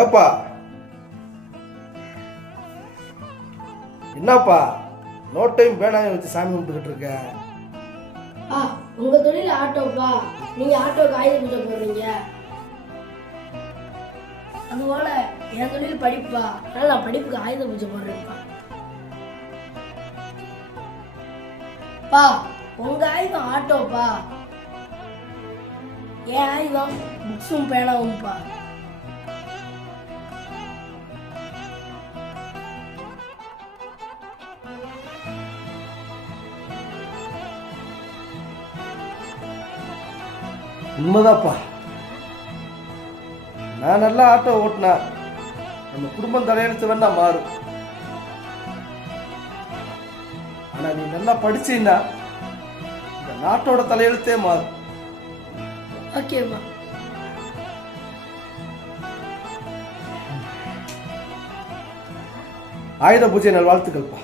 ஏப்பா என்னப்பா no time பேனாங்க வச்சு சாமி கும்பிட்டுக்கிட்டு இருக்க? உங்க தொழில் ஆட்டோப்பா. நீங்க ஆட்டோக்கு ஆயுத பூஜை போடுறீங்க. அதுபோல என் தொழில் படிப்புப்பா. அதனால நான் படிப்புக்கு ஆயுத பூஜை போடுறேன்ப்பா. பா உங்க ஆயுதம் ஆட்டோப்பா. என் ஆயுதம் புக்ஸும் பேனாவும்ப்பா. உண்மைதாப்பா. நான் நல்லா ஆட்டோ ஓட்டினா நம்ம குடும்பம் தலையெழுத்து வேணா மாறும். ஆனா நீ நல்லா படிச்சீன்னா இந்த நாட்டோட தலையெழுத்தே மாறும். ஓகேப்பா. ஆயுத பூஜை நல்வாழ்த்துக்கள்ப்பா.